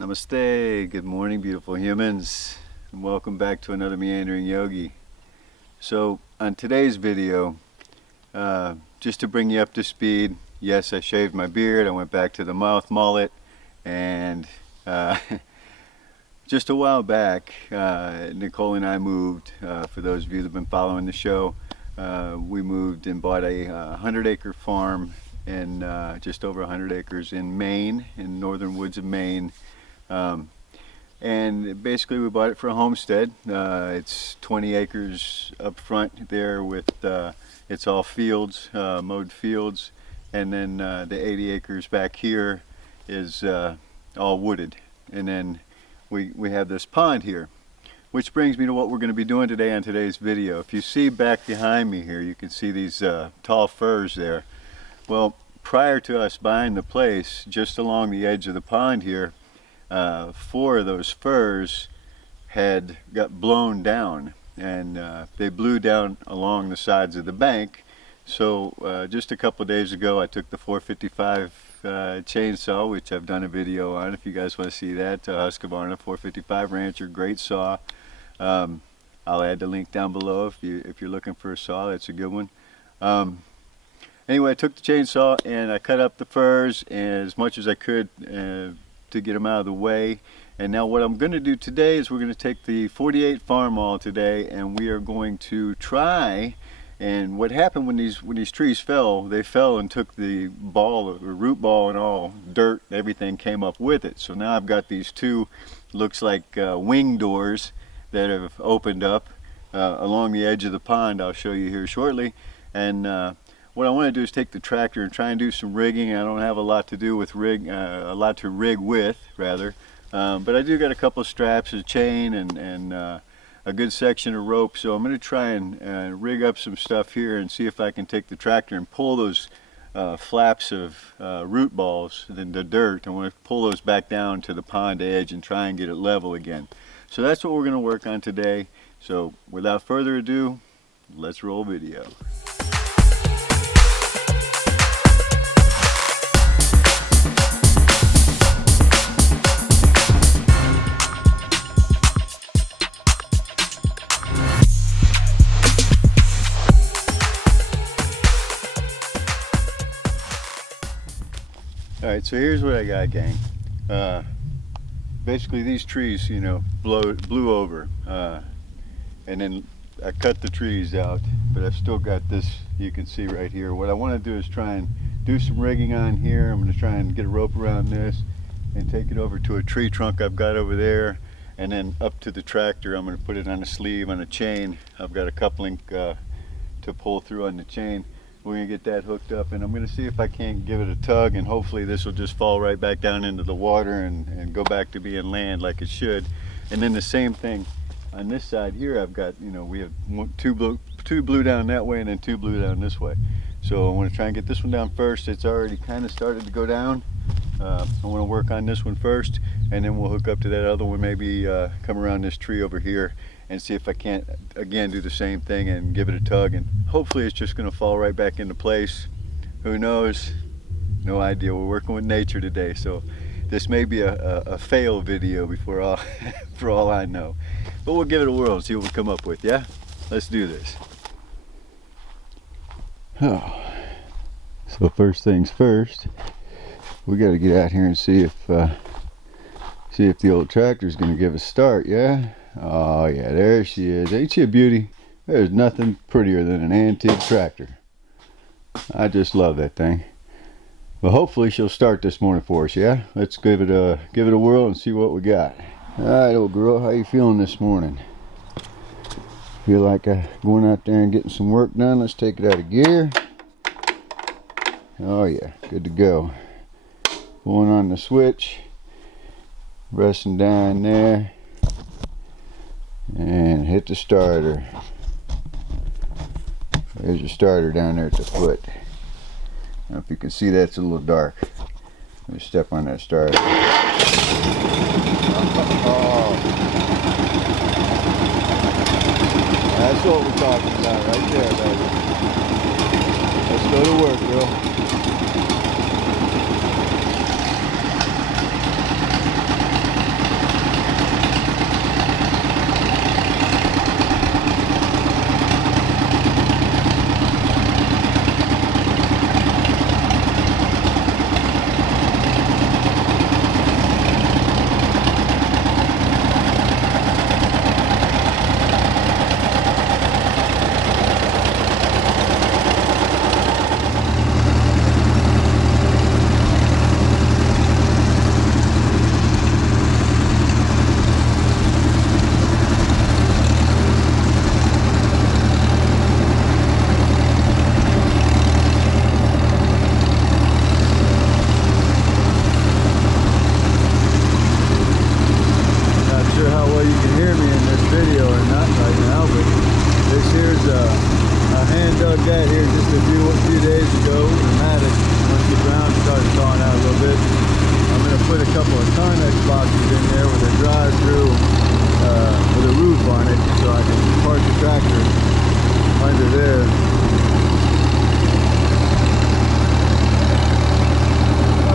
Namaste, good morning beautiful humans, and welcome back to another Meandering Yogi. So on today's video, just to bring you up to speed, yes, I shaved my beard, I went back to the mouth mullet, and just a while back, Nicole and I moved, for those of you that have been following the show, we moved and bought a 100-acre farm in just over 100 acres in Maine, in northern woods of Maine. And basically we bought it for a homestead. It's 20 acres up front there with, it's all fields, mowed fields, and then the 80 acres back here is all wooded. And then we have this pond here, which brings me to what we're going to be doing today on today's video. If you see back behind me here, you can see these tall firs there. Well, prior to us buying the place, just along the edge of the pond here, 4 of those firs got blown down, and they blew down along the sides of the bank. So just a couple of days ago I took the 455 chainsaw, which I've done a video on if you guys want to see that. Husqvarna 455 Rancher, great saw. I'll add the link down below if you're looking for a saw. That's a good one. Anyway, I took the chainsaw and I cut up the firs as much as I could to get them out of the way. And now what I'm going to do today is we're going to take the 48 Farmall today, and we are going to try. And what happened when these trees fell, they fell and took the ball, the root ball, and all dirt, everything came up with it. So now I've got these 2, looks like wing doors that have opened up along the edge of the pond. I'll show you here shortly. And what I want to do is take the tractor and try and do some rigging. I don't have a lot to do with a lot to rig with, rather. But I do got a couple of straps, a chain, and a good section of rope. So I'm going to try and rig up some stuff here and see if I can take the tractor and pull those flaps of root balls, then the dirt. I want to pull those back down to the pond edge and try and get it level again. So that's what we're going to work on today. So without further ado, let's roll video. Alright, so here's what I got, gang. Basically these trees, you know, blew over, and then I cut the trees out, but I've still got this, you can see right here. What I want to do is try and do some rigging on here. I'm going to try and get a rope around this and take it over to a tree trunk I've got over there, and then up to the tractor. I'm going to put it on a sleeve on a chain. I've got a coupling to pull through on the chain. We're going to get that hooked up, and I'm going to see if I can't give it a tug, and hopefully this will just fall right back down into the water and go back to being land like it should. And then the same thing on this side here. I've got, you know, we have 2 blew down that way and then 2 blew down this way. So I want to try and get this one down first. It's already kind of started to go down. I want to work on this one first, and then we'll hook up to that other one, maybe come around this tree over here and see if I can't again do the same thing and give it a tug, and hopefully it's just going to fall right back into place. Who knows? No idea. We're working with nature today, so this may be a fail video before all for all I know, but we'll give it a whirl and see what we come up with. Yeah, let's do this. Oh, so first things first, we got to get out here and see if the old tractor's going to give a start. Yeah. Oh yeah, there she is. Ain't she a beauty? There's nothing prettier than an antique tractor. I just love that thing. But hopefully she'll start this morning for us. Yeah, let's give it a whirl and see what we got. All right, old girl, how you feeling this morning? Feel like going out there and getting some work done? Let's take it out of gear. Oh yeah, good to go. Pulling on the switch, pressing down there, and hit the starter. There's your starter down there at the foot. I don't know if you can see that, it's a little dark. Let me step on that starter. Oh. That's what we're talking about right there, baby. Let's go to work, girl. so I can park the tractor under there.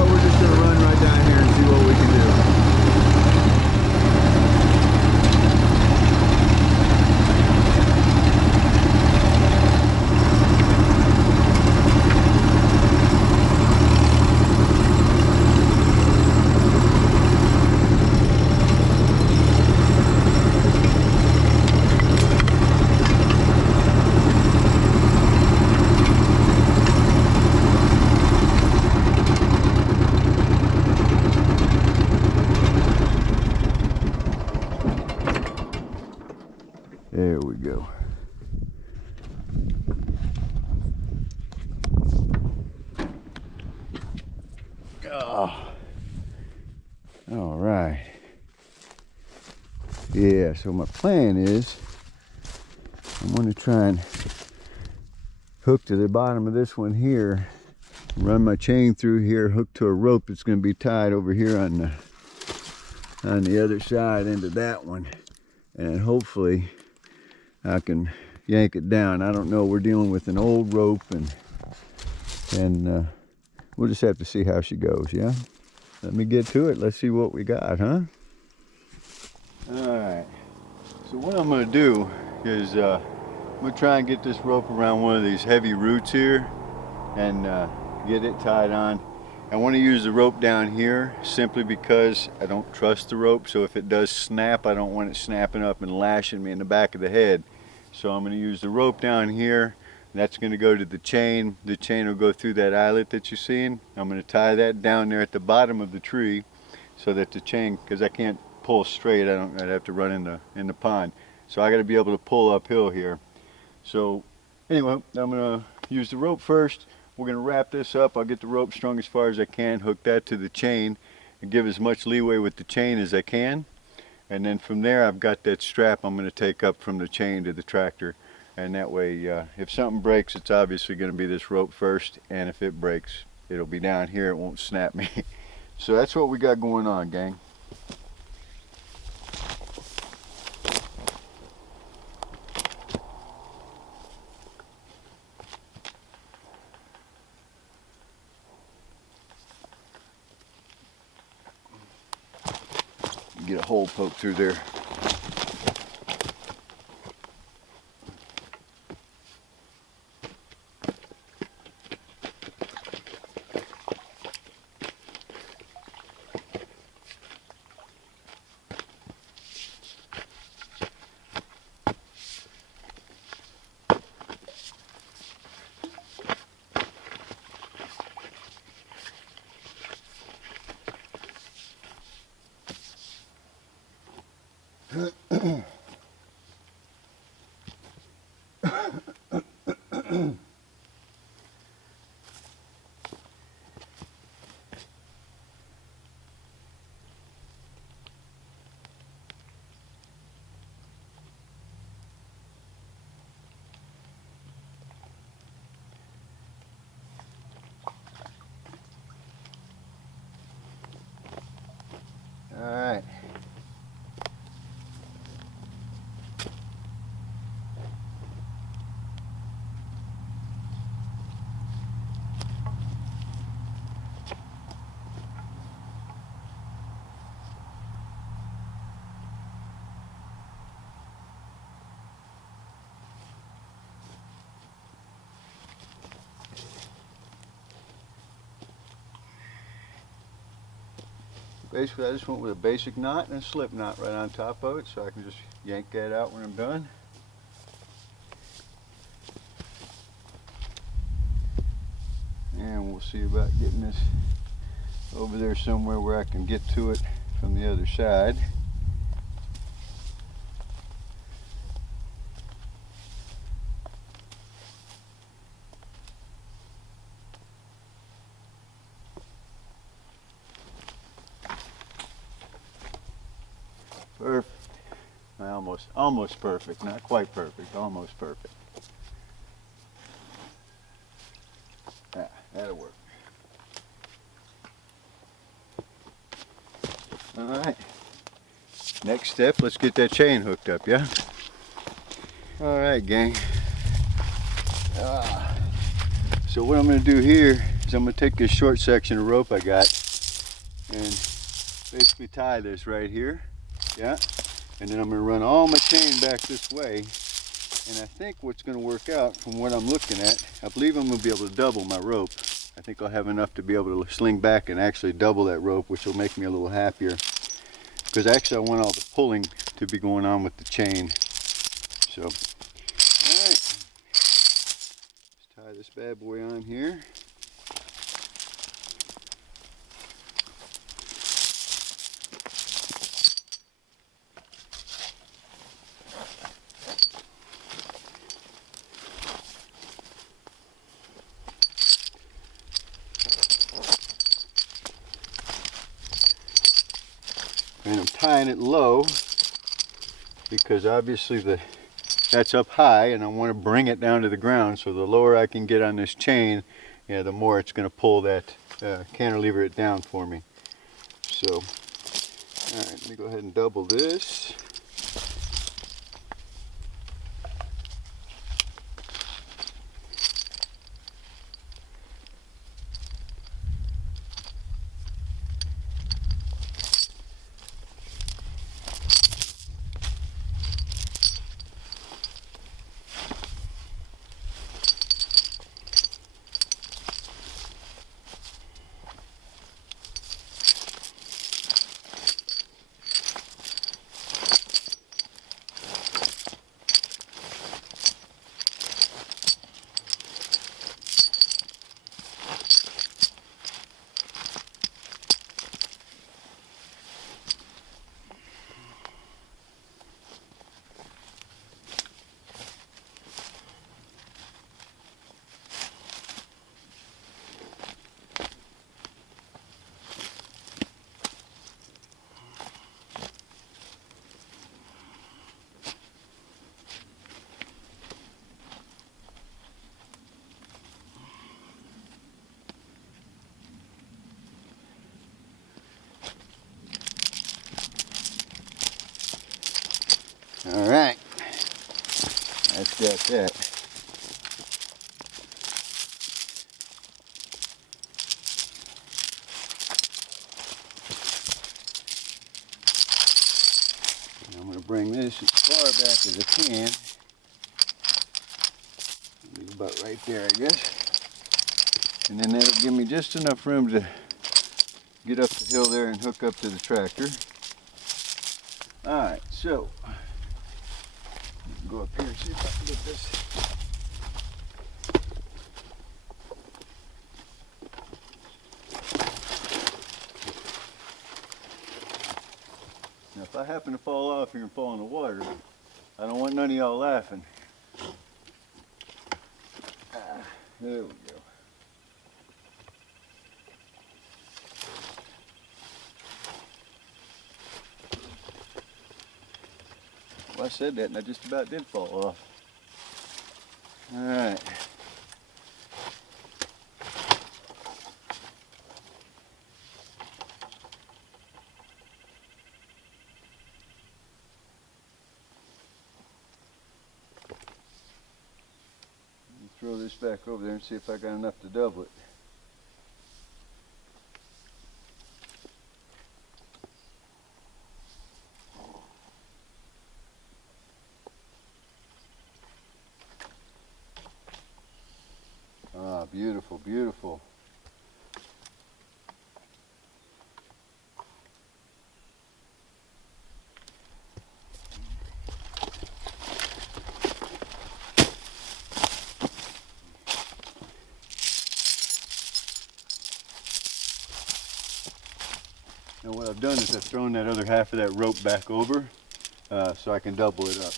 We're just going to run right down here and see what we can do. There we go. Oh. All right. Yeah, so my plan is I'm going to try and hook to the bottom of this one here, run my chain through here, hook to a rope that's going to be tied over here on the other side into that one, and hopefully I can yank it down. I don't know, we're dealing with an old rope, and we'll just have to see how she goes, yeah? Let me get to it. Let's see what we got, huh? Alright, so what I'm going to do is I'm going to try and get this rope around one of these heavy roots here and get it tied on. I want to use the rope down here simply because I don't trust the rope, so if it does snap, I don't want it snapping up and lashing me in the back of the head. So I'm going to use the rope down here. That's going to go to the chain. The chain will go through that eyelet that you're seeing. I'm going to tie that down there at the bottom of the tree so that the chain, because I can't pull straight, I'd have to run in the pond. So I got to be able to pull uphill here. So anyway, I'm going to use the rope first. We're going to wrap this up. I'll get the rope strung as far as I can, hook that to the chain, and give as much leeway with the chain as I can. And then from there, I've got that strap I'm going to take up from the chain to the tractor. And that way, if something breaks, it's obviously going to be this rope first. And if it breaks, it'll be down here. It won't snap me. So that's what we got going on, gang. Get a hole poked through there. All right. Basically, I just went with a basic knot and a slip knot right on top of it, so I can just yank that out when I'm done. And we'll see about getting this over there somewhere where I can get to it from the other side. Perfect. Almost perfect. Not quite perfect. Almost perfect. Ah, that'll work. All right. Next step, let's get that chain hooked up, yeah? All right, gang. So what I'm going to do here is I'm going to take this short section of rope I got and basically tie this right here. Yeah. And then I'm going to run all my chain back this way. And I think what's going to work out from what I'm looking at, I believe I'm going to be able to double my rope. I think I'll have enough to be able to sling back and actually double that rope, which will make me a little happier. Because actually I want all the pulling to be going on with the chain. So, all right. Let's tie this bad boy on here. And I'm tying it low because obviously that's up high and I want to bring it down to the ground, so the lower I can get on this chain, the more it's going to pull that cantilever it down for me. So, alright, let me go ahead and double this. All right, that's got that. And I'm going to bring this as far back as I can. About right there, I guess. And then that'll give me just enough room to get up the hill there and hook up to the tractor. All right, so go up here and see if I can get this. Now if I happen to fall off here and fall in the water, I don't want none of y'all laughing. There we go. Well, I said that and I just about did fall off. All right. Throw this back over there and see if I got enough to double it. Ah, beautiful, beautiful. Now what I've done is I've thrown that other half of that rope back over so I can double it up.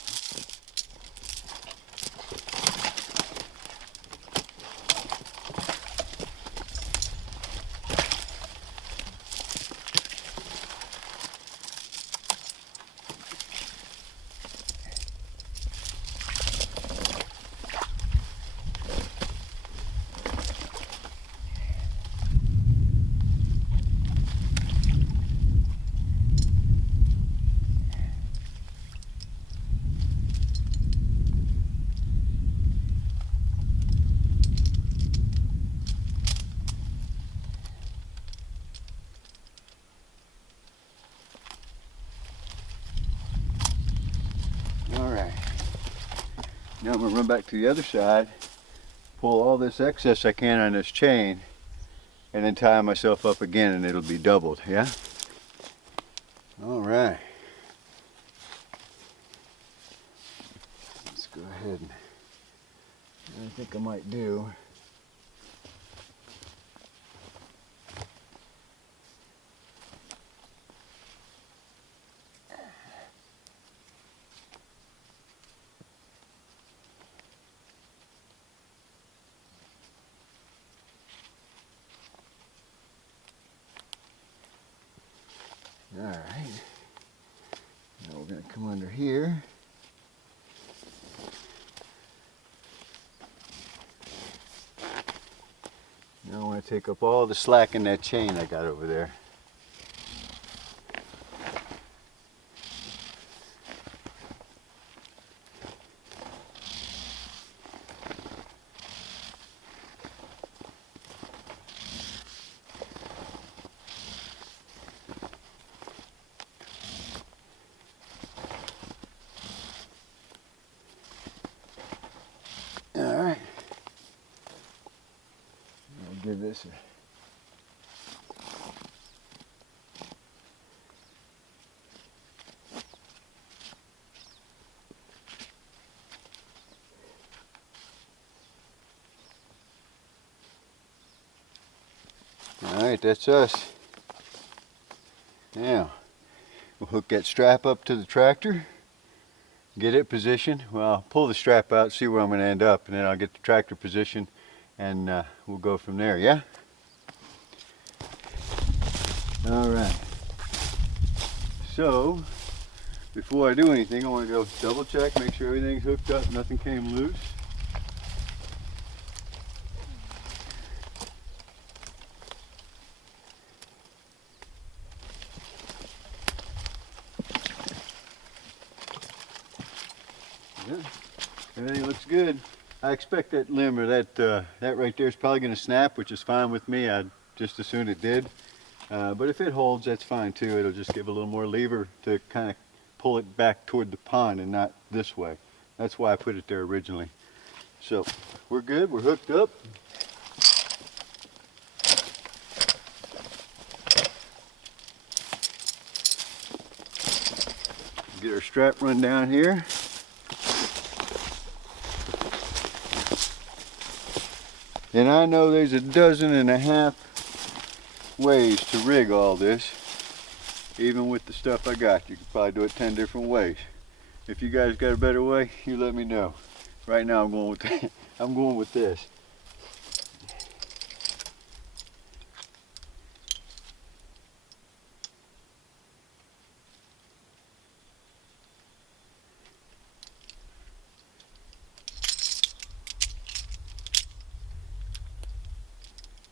Now I'm going to run back to the other side, pull all this excess I can on this chain, and then tie myself up again, and it'll be doubled, yeah? All right. Let's go ahead and I think I might do. All right, now we're going to come under here. Now I want to take up all the slack in that chain I got over there. All right. I'll give this a All right, that's us. Now, we'll hook that strap up to the tractor, get it positioned. Well, I'll pull the strap out, see where I'm going to end up, and then I'll get the tractor positioned, and we'll go from there, yeah? All right. So, before I do anything, I want to go double check, make sure everything's hooked up, nothing came loose. Yeah, everything looks good. I expect that limb or that right there is probably going to snap, which is fine with me. I'd just as soon it did. But if it holds, that's fine too. It'll just give a little more lever to kind of pull it back toward the pond and not this way. That's why I put it there originally. So we're good. We're hooked up. Get our strap run down here. And I know there's 12 ways to rig all this. Even with the stuff I got, you could probably do it 10 different ways. If you guys got a better way, you let me know. Right now I'm going with I'm going with this.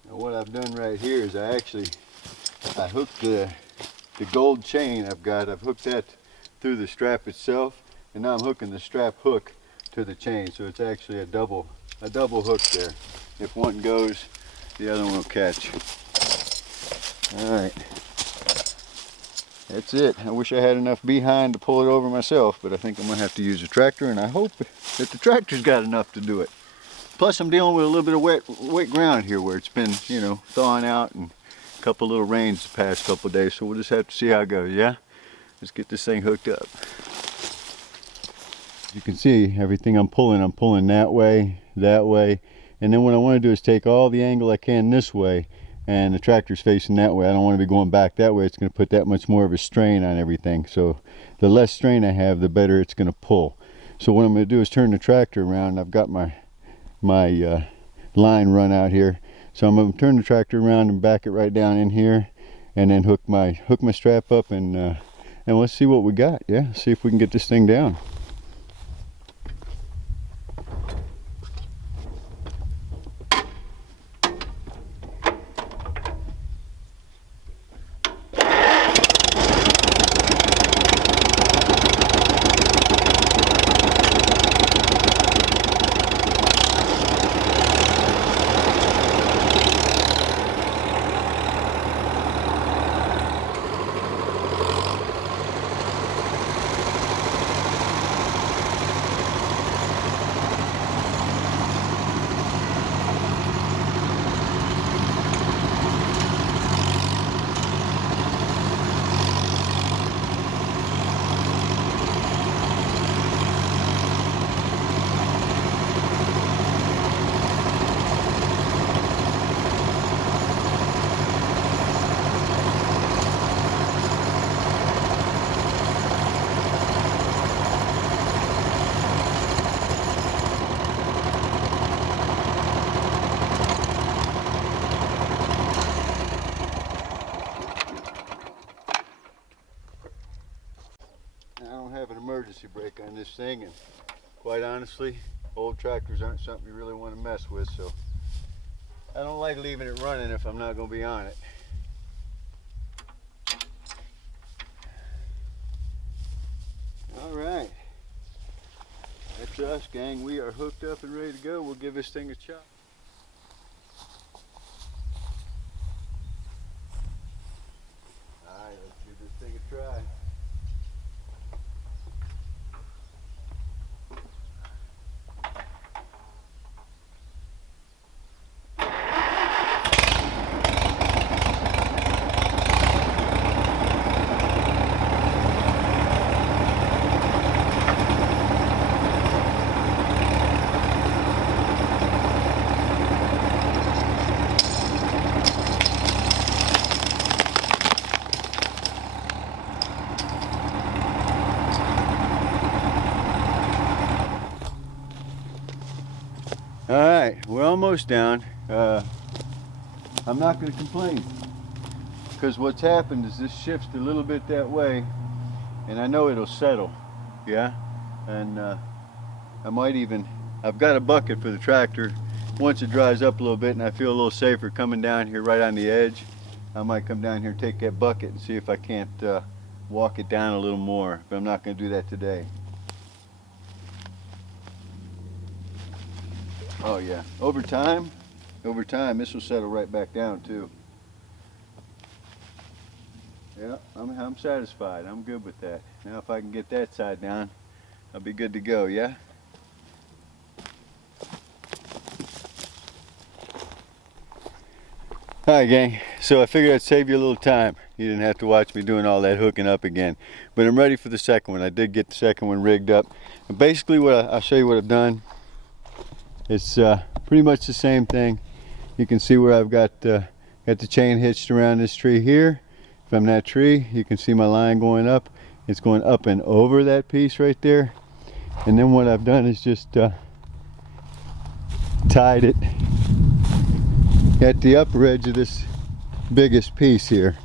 What I've done right here is I hooked the gold chain I've hooked that through the strap itself, and now I'm hooking the strap hook to the chain, so it's actually a double hook there. If one goes, the other one will catch. Alright, that's it. I wish I had enough behind to pull it over myself, but I think I'm going to have to use a tractor, and I hope that the tractor's got enough to do it. Plus I'm dealing with a little bit of wet ground here where it's been, you know, thawing out, and a couple little rains the past couple of days, so we'll just have to see how it goes, yeah? Let's get this thing hooked up. You can see everything I'm pulling that way, and then what I want to do is take all the angle I can this way, and the tractor's facing that way. I don't want to be going back that way. It's going to put that much more of a strain on everything. So the less strain I have, the better it's going to pull. So what I'm going to do is turn the tractor around. I've got my line run out here, so I'm going to turn the tractor around and back it right down in here, and then hook my strap up, and let's see what we got. Yeah, see if we can get this thing down. emergency brake on this thing, and quite honestly, old tractors aren't something you really want to mess with, so I don't like leaving it running if I'm not going to be on it. Alright, that's us, gang. We are hooked up and ready to go. We'll give this thing a chop. Alright, let's give this thing a try. Alright, we're almost down. I'm not going to complain, because what's happened is this shifts a little bit that way, and I know it'll settle, yeah? And I might even, I've got a bucket for the tractor. Once it dries up a little bit and I feel a little safer coming down here right on the edge, I might come down here and take that bucket and see if I can't walk it down a little more, but I'm not going to do that today. Oh yeah, over time, this will settle right back down too. Yeah, I'm satisfied. I'm good with that. Now if I can get that side down, I'll be good to go, yeah? Alright gang, so I figured I'd save you a little time. You didn't have to watch me doing all that hooking up again. But I'm ready for the second one. I did get the second one rigged up. And basically I'll show you what I've done. It's pretty much the same thing. You can see where I've got the chain hitched around this tree here. From that tree, you can see my line going up. It's going up and over that piece right there. And then what I've done is just tied it at the upper edge of this biggest piece here.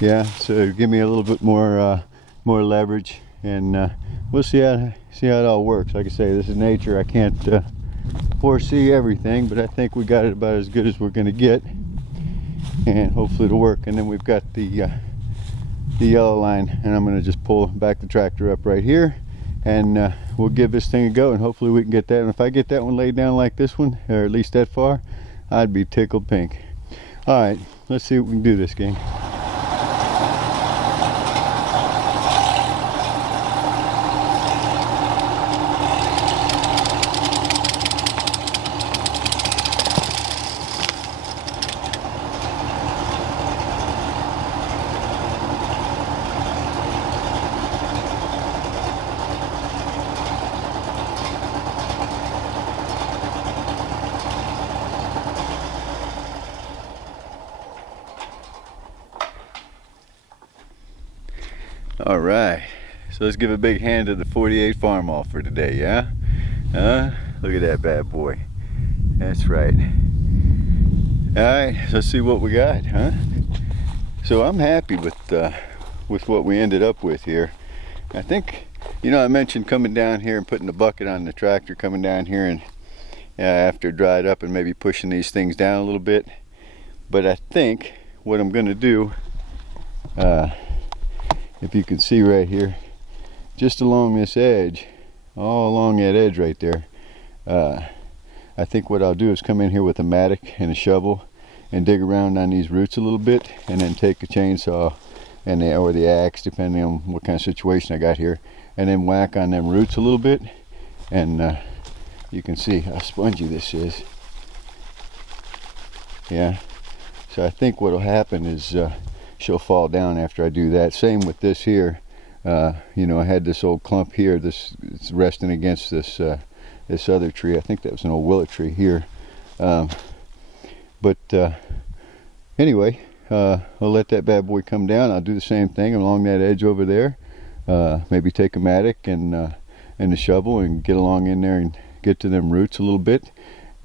Yeah, so give me a little bit more leverage, and we'll see how it all works. Like I say, this is nature. I can't foresee everything, but I think we got it about as good as we're going to get, and hopefully it'll work. And then we've got the yellow line, and I'm going to just pull back the tractor up right here, and we'll give this thing a go, and hopefully we can get that. And if I get that one laid down like this one, or at least that far, I'd be tickled pink. All right, let's see if we can do this, gang. All right, so let's give a big hand to the 48 Farmall for today, yeah? Look at that bad boy. That's right. All right, so let's see what we got, huh? So I'm happy with what we ended up with here. I think, you know, I mentioned coming down here and putting the bucket on the tractor, coming down here and after it dried up and maybe pushing these things down a little bit. But I think what I'm gonna do, if you can see right here, just along this edge, all along that edge right there, I think what I'll do is come in here with a mattock and a shovel and dig around on these roots a little bit, and then take a chainsaw and or the axe, depending on what kind of situation I got here, and then whack on them roots a little bit. And you can see how spongy this is. Yeah, so I think what'll happen is she'll fall down after I do that. Same with this here. You know, I had this old clump here. It's resting against this this other tree. I think that was an old willow tree here. But anyway, I'll let that bad boy come down. I'll do the same thing along that edge over there. Maybe take a mattock and the shovel and get along in there and get to them roots a little bit.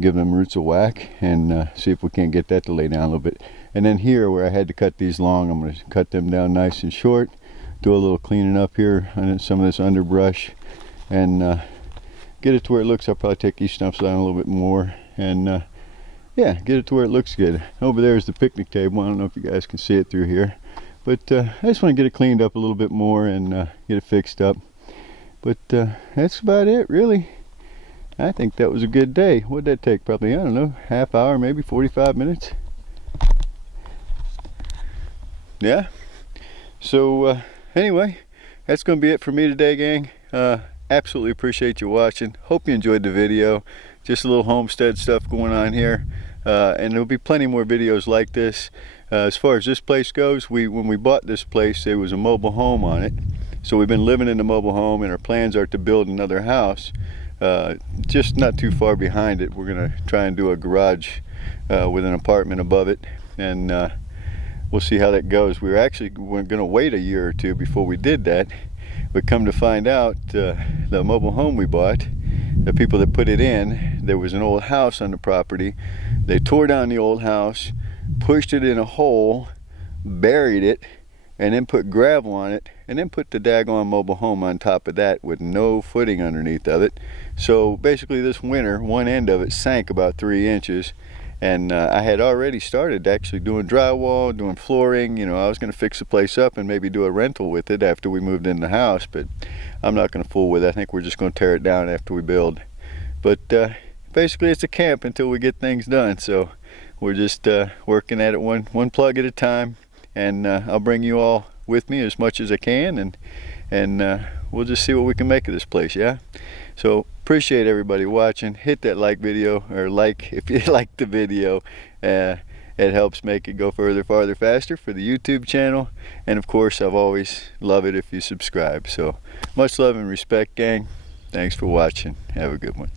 Give them roots a whack and see if we can't get that to lay down a little bit. And then here, where I had to cut these long, I'm going to cut them down nice and short. do a little cleaning up here on some of this underbrush, and get it to where it looks. I'll probably take these stumps down a little bit more, and yeah, get it to where it looks good. Over there is the picnic table. I don't know if you guys can see it through here, but I just want to get it cleaned up a little bit more and get it fixed up. But that's about it, really. I think that was a good day. What did that take? Probably, I don't know, half hour, maybe 45 minutes. Yeah. So anyway, that's going to be it for me today, gang. Absolutely appreciate you watching. Hope you enjoyed the video. Just a little homestead stuff going on here. And there'll be plenty more videos like this. As far as this place goes, when we bought this place, there was a mobile home on it. So we've been living in the mobile home, and our plans are to build another house just not too far behind it. We're going to try and do a garage with an apartment above it, and we'll see how that goes. We're going to wait a year or two before we did that, but come to find out, the mobile home we bought, the people that put it in, there was an old house on the property. They tore down the old house, pushed it in a hole, buried it, and then put gravel on it, and then put the daggone mobile home on top of that with no footing underneath of it. So basically this winter, one end of it sank about 3 inches, and I had already started actually doing drywall, doing flooring. You know, I was going to fix the place up and maybe do a rental with it after we moved in the house, but I'm not going to fool with it. I think we're just going to tear it down after we build. But basically it's a camp until we get things done, so we're just working at it one plug at a time. And I'll bring you all with me as much as I can, and we'll just see what we can make of this place. Yeah, so appreciate everybody watching. Hit that like video, or like if you like the video. It helps make it go further, farther, faster for the YouTube channel. And of course, I've always love it if you subscribe. So much love and respect, gang. Thanks for watching. Have a good one.